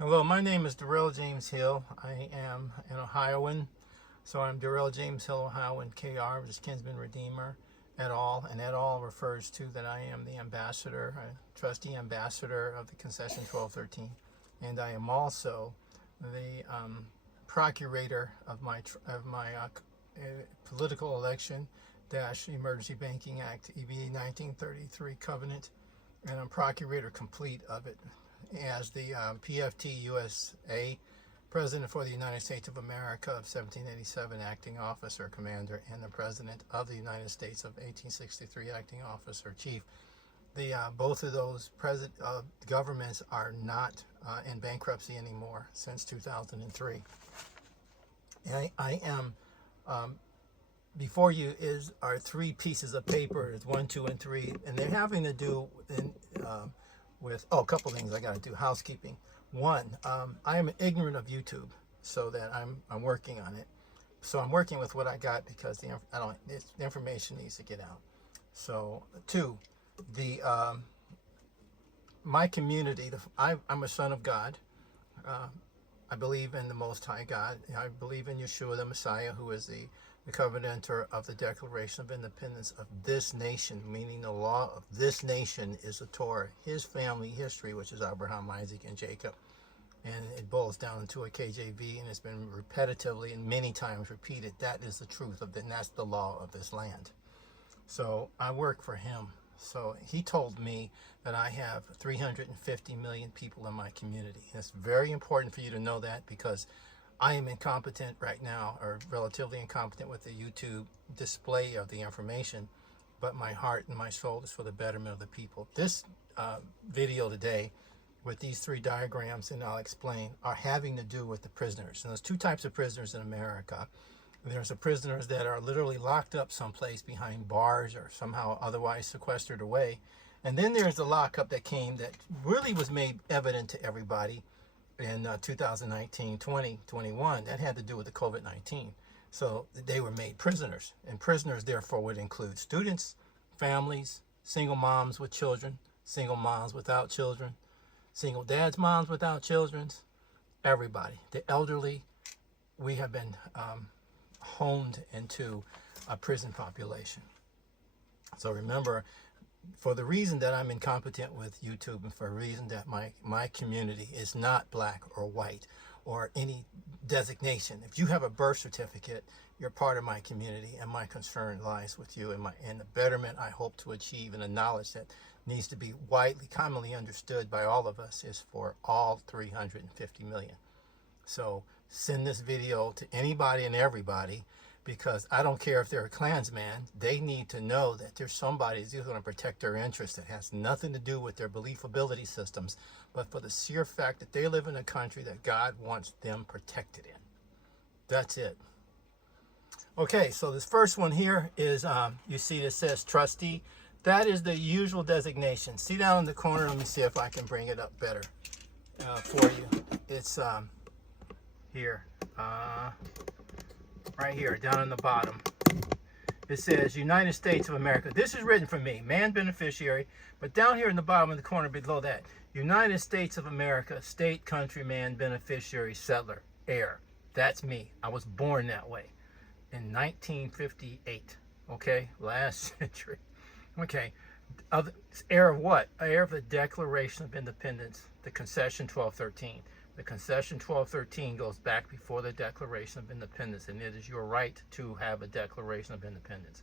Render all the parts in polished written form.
Hello, my name is Darrell James Hill. I am an Ohioan, so I'm Darrell James Hill, Ohioan, KR, which is Kinsman Redeemer, et al. And et al. Refers to that I am the ambassador, trustee ambassador of the Concession 1213. And I am also the procurator of my political election Emergency Banking Act, EBA 1933 covenant, and I'm procurator complete of it as the PFT USA President for the United States of America of 1787 acting officer commander, and the President of the United States of 1863 acting officer chief. The both of those governments are not in bankruptcy anymore since 2003. And I am before you are three pieces of paper. It's 1, 2, and 3, and they're having to do with a couple things I got to do. Housekeeping. One, I am ignorant of YouTube, so that I'm working on it. So I'm working with what I got because the information needs to get out. So 2, my community. I'm a son of God. I believe in the Most High God. I believe in Yeshua, the Messiah, who is the covenanter of the Declaration of Independence of this nation, meaning the law of this nation is the Torah, his family history, which is Abraham, Isaac, and Jacob. And it boils down into a KJV, and it's been repetitively and many times repeated. That is the truth of and that's the law of this land. So I work for him. So he told me that I have 350 million people in my community. And it's very important for you to know that, because I am incompetent right now, or relatively incompetent with the YouTube display of the information, but my heart and my soul is for the betterment of the people. This video today, with these 3 diagrams, and I'll explain, are having to do with the prisoners. And there's 2 types of prisoners in America. There's the prisoners that are literally locked up someplace behind bars or somehow otherwise sequestered away. And then there's the lockup that really was made evident to everybody in 2019, 20, 21, that had to do with the COVID-19. So they were made prisoners, and prisoners therefore would include students, families, single moms with children, single moms without children, single dads, moms without children, everybody. The elderly, we have been honed into a prison population. So remember, for the reason that I'm incompetent with YouTube, and for a reason that my community is not black or white or any designation. If you have a birth certificate, you're part of my community, and my concern lies with you, and the betterment I hope to achieve, and the knowledge that needs to be widely, commonly understood by all of us, is for all 350 million. So send this video to anybody and everybody, because I don't care if they're a Klansman. They need to know that there's somebody who's going to protect their interests that has nothing to do with their believability systems, but for the sheer fact that they live in a country that God wants them protected in. That's it. Okay, so this first one here is, you see this says trustee. That is the usual designation. See down in the corner, let me see if I can bring it up better for you. It's here. Right here, down in the bottom. It says United States of America. This is written for me, man beneficiary, but down here in the bottom in the corner below that, United States of America, state, country, man, beneficiary, settler, heir. That's me. I was born that way in 1958. Okay, last century. Okay, heir of what? Heir of the Declaration of Independence, the Concession 1213. The Concession 1213 goes back before the Declaration of Independence, and it is your right to have a Declaration of Independence.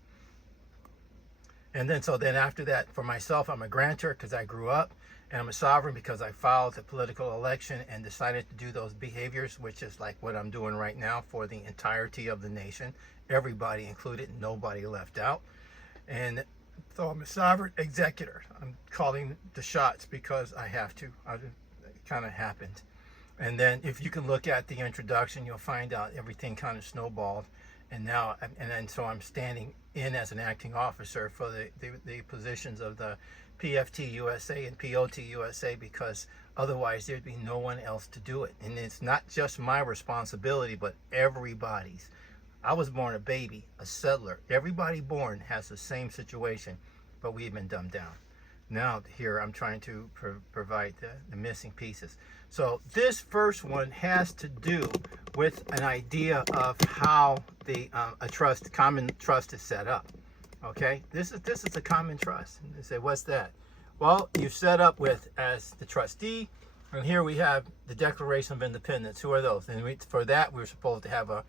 And then after that, for myself, I'm a grantor because I grew up, and I'm a sovereign because I filed the political election and decided to do those behaviors, which is like what I'm doing right now for the entirety of the nation, everybody included, nobody left out. And so I'm a sovereign executor. I'm calling the shots because I have to. It kind of happened. And then if you can look at the introduction, you'll find out everything kind of snowballed. And now, so I'm standing in as an acting officer for the positions of the PFT USA and POT USA, because otherwise there'd be no one else to do it. And it's not just my responsibility, but everybody's. I was born a baby, a settler. Everybody born has the same situation, but we've been dumbed down. Now here I'm trying to provide the missing pieces. So this first one has to do with an idea of how the common trust is set up. Okay, this is a common trust. And they say, what's that? Well, you set up with as the trustee, and here we have the Declaration of Independence. Who are those? And for that, we're supposed to have a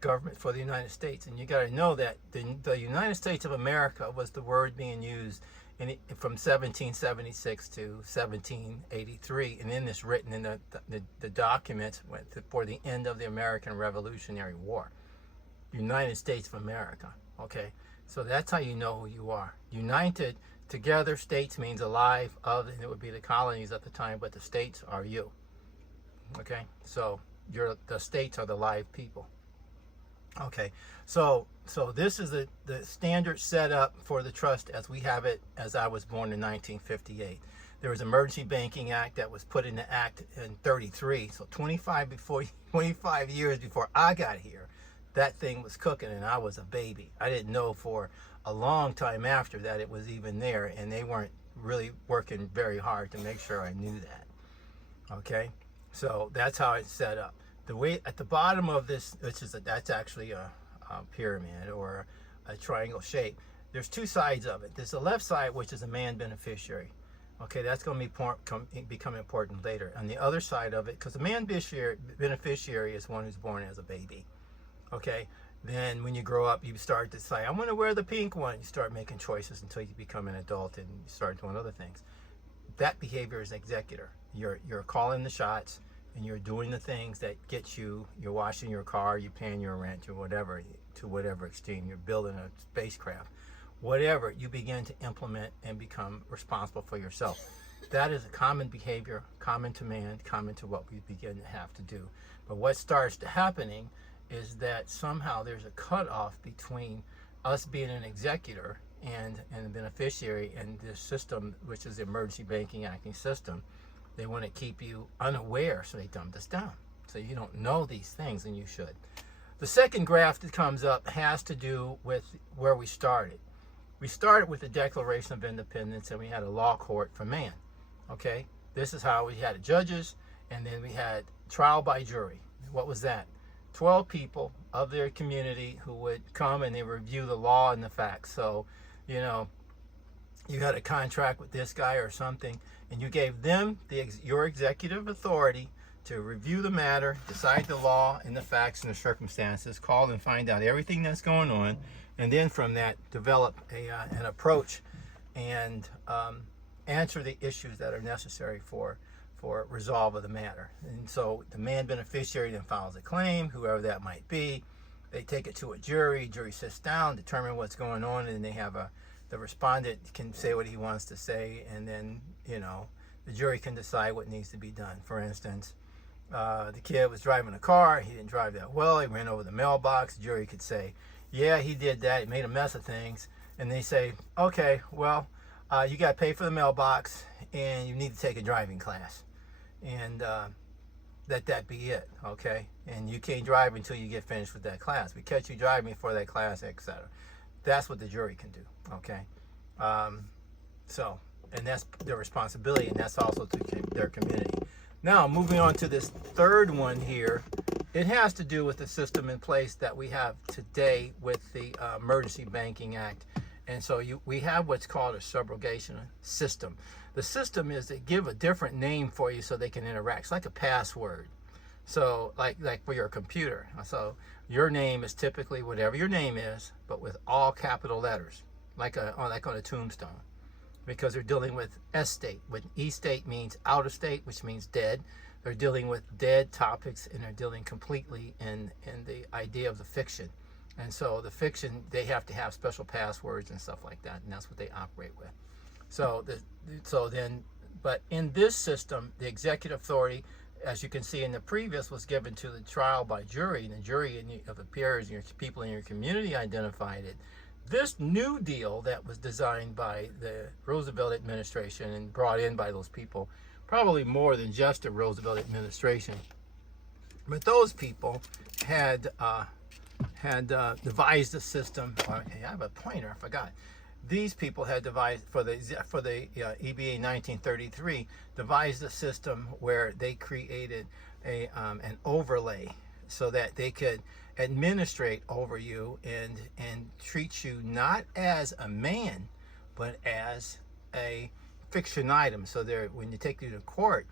government for the United States. And you got to know that the United States of America was the word being used from 1776 to 1783, and in this written in the documents for the end of the American Revolutionary War. United States of America. Okay, so that's how you know who you are. United together, states means alive of, and it would be the colonies at the time, but the states are you. Okay, so the states are the live people. Okay, so this is the standard setup for the trust as we have it as I was born in 1958. There was an Emergency Banking Act that was put into act in 33, so 25 years before I got here, that thing was cooking and I was a baby. I didn't know for a long time after that it was even there, and they weren't really working very hard to make sure I knew that. Okay, so that's how it's set up. The way at the bottom of this, that's actually a pyramid or a triangle shape. There's two sides of it. There's the left side, which is a man beneficiary. Okay, that's going to become important later. On the other side of it, because the man beneficiary is one who's born as a baby. Okay, then when you grow up, you start to say, I want to wear the pink one. You start making choices until you become an adult and you start doing other things. That behavior is executor. You're calling the shots, and you're doing the things that get you. You're washing your car, you're paying your rent, or whatever, to whatever extent. You're building a spacecraft. Whatever, you begin to implement and become responsible for yourself. That is a common behavior, common to man, common to what we begin to have to do. But what starts to happening is that somehow there's a cutoff between us being an executor and a beneficiary, and this system, which is the Emergency Banking Acting System. They want to keep you unaware, so they dumb this down. So you don't know these things, and you should. The second graph that comes up has to do with where we started. We started with the Declaration of Independence, and we had a law court for man. Okay, this is how we had judges, and then we had trial by jury. What was that? 12 people of their community who would come and they review the law and the facts. So, you know, you had a contract with this guy or something, and you gave them your executive authority to review the matter, decide the law and the facts and the circumstances, call and find out everything that's going on, and then from that develop an approach and answer the issues that are necessary for resolve of the matter. And so the man beneficiary then files a claim, whoever that might be. They take it to a jury. Jury sits down, determine what's going on, and they have the respondent can say what he wants to say, and then, you know, the jury can decide what needs to be done. For instance, the kid was driving a car, he didn't drive that well, he ran over the mailbox. The jury could say, yeah, he did that, he made a mess of things. And they say, okay, well, you got to pay for the mailbox, and you need to take a driving class. And let that be it, okay? And you can't drive until you get finished with that class. We catch you driving before that class, etc. That's what the jury can do, okay? And that's their responsibility, and that's also to their community. Now, moving on to this third one here, it has to do with the system in place that we have today with the Emergency Banking Act. And so we have what's called a subrogation system. The system is to give a different name for you so they can interact. It's like a password. So like for your computer. So your name is typically whatever your name is, but with all capital letters, like on a tombstone, because they're dealing with estate. When estate means out of state, which means dead. They're dealing with dead topics, and they're dealing completely in the idea of the fiction. And so the fiction, they have to have special passwords and stuff like that, and that's what they operate with. But in this system, the executive authority, as you can see in the previous, was given to the trial by jury, and the jury of the peers and your people in your community identified it. This new deal that was designed by the Roosevelt administration and brought in by those people, probably more than just the Roosevelt administration, but those people had devised a system. Okay, I have a pointer, I forgot. These people had devised for the EBA 1933 devised a system where they created an overlay so that they could administrate over you and treat you not as a man but as a fiction item. So there, when you take you to court,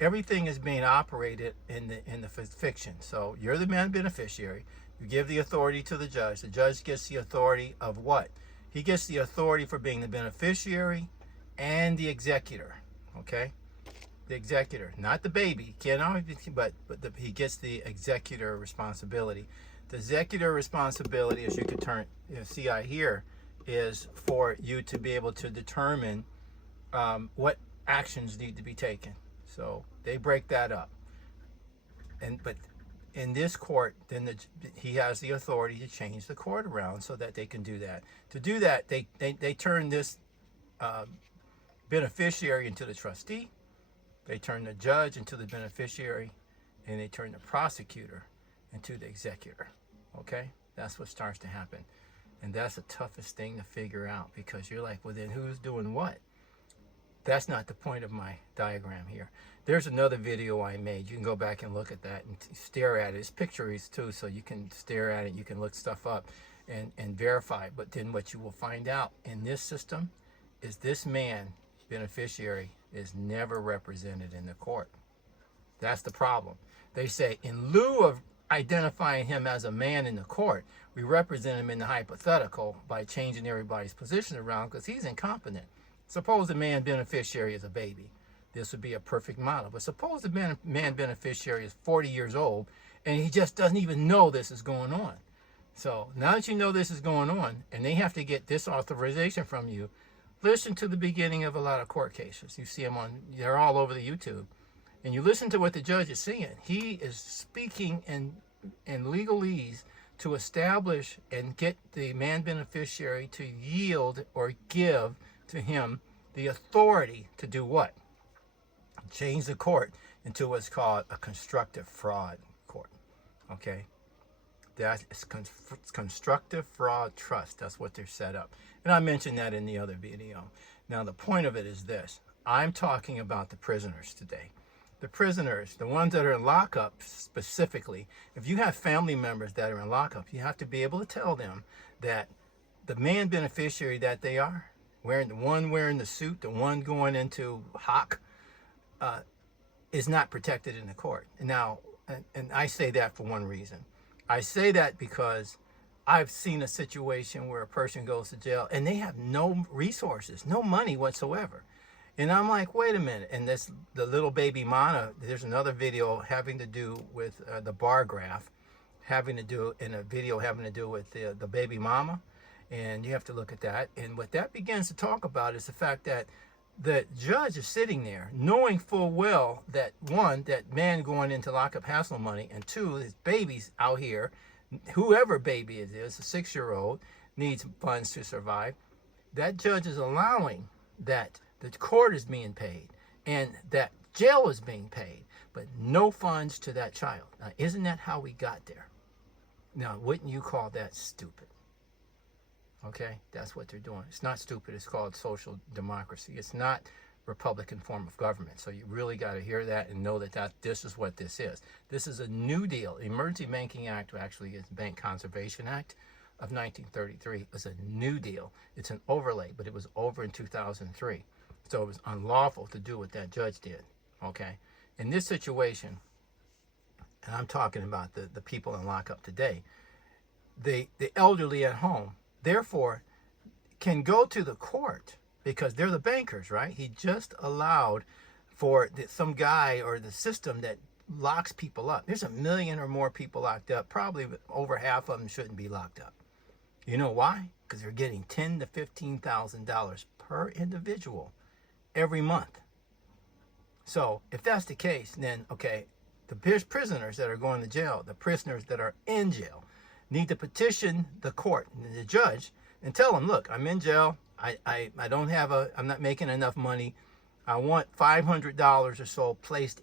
everything is being operated in the fiction. So you're the man beneficiary. You give the authority to the judge. The judge gets the authority of what? He gets the authority for being the beneficiary and the executor. Okay, the executor, not the baby. Can't always be, but he gets the executor responsibility. The executor responsibility, as you can see out here, is for you to be able to determine what actions need to be taken. So they break that up, but in this court, then he has the authority to change the court around so that they can do that. To do that, they turn this beneficiary into the trustee, they turn the judge into the beneficiary, and they turn the prosecutor into the executor. Okay, that's what starts to happen, and that's the toughest thing to figure out, because you're like, well, then who's doing what? That's not the point of my diagram here. There's another video I made. You can go back and look at that and stare at it. It's pictures too, so you can stare at it. You can look stuff up and verify. But then what you will find out in this system is this man, beneficiary, is never represented in the court. That's the problem. They say in lieu of identifying him as a man in the court, we represent him in the hypothetical by changing everybody's position around because he's incompetent. Suppose the man beneficiary is a baby. This would be a perfect model. But suppose the man beneficiary is 40 years old and he just doesn't even know this is going on. So now that you know this is going on and they have to get this authorization from you, listen to the beginning of a lot of court cases. You see them they're all over the YouTube. And you listen to what the judge is saying. He is speaking in legalese to establish and get the man beneficiary to yield or give to him the authority to do what? Change the court into what's called a constructive fraud court. Okay, that is constructive fraud trust. That's what they're set up, and I mentioned that in the other video. Now the point of it is this: I'm talking about the prisoners today. The prisoners, the ones that are in lockup specifically. If you have family members that are in lockup, you have to be able to tell them that the man beneficiary that they are, the one wearing the suit, the one going into hock, is not protected in the court. Now, and I say that for one reason. I say that because I've seen a situation where a person goes to jail and they have no resources, no money whatsoever. And I'm like, wait a minute. And the little Baby-momma, there's another video having to do with the bar graph, having to do with the Baby-momma. And you have to look at that. And what that begins to talk about is the fact that the judge is sitting there knowing full well that, one, that man going into lockup has no money, and two, his baby's out here, whoever baby it is, a 6-year-old, needs funds to survive. That judge is allowing that the court is being paid and that jail is being paid, but no funds to that child. Now, isn't that how we got there? Now, wouldn't you call that stupid? Okay, that's what they're doing. It's not stupid. It's called social democracy. It's not Republican form of government. So you really got to hear that and know that this is what this is. This is a new deal. The Emergency Banking Act actually is the Bank Conservation Act of 1933. It's a new deal. It's an overlay, but it was over in 2003. So it was unlawful to do what that judge did. Okay, in this situation, and I'm talking about the people in lockup today, the elderly at home, therefore, can go to the court because they're the bankers, right? He just allowed for some guy or the system that locks people up. There's 1 million or more people locked up. Probably over half of them shouldn't be locked up. You know why? Because they're getting $10,000 to $15,000 per individual every month. So if that's the case, then, okay, the prisoners that are going to jail, the prisoners that are in jail, need to petition the court, the judge, and tell them, look, I'm in jail. I don't have I'm not making enough money. I want $500 or so placed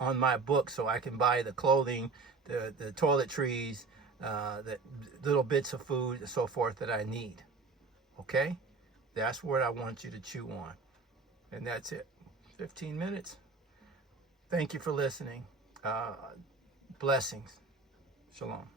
on my book so I can buy the clothing, the toiletries, the little bits of food and so forth that I need. Okay? That's what I want you to chew on. And that's it. 15 minutes. Thank you for listening. Blessings. Shalom.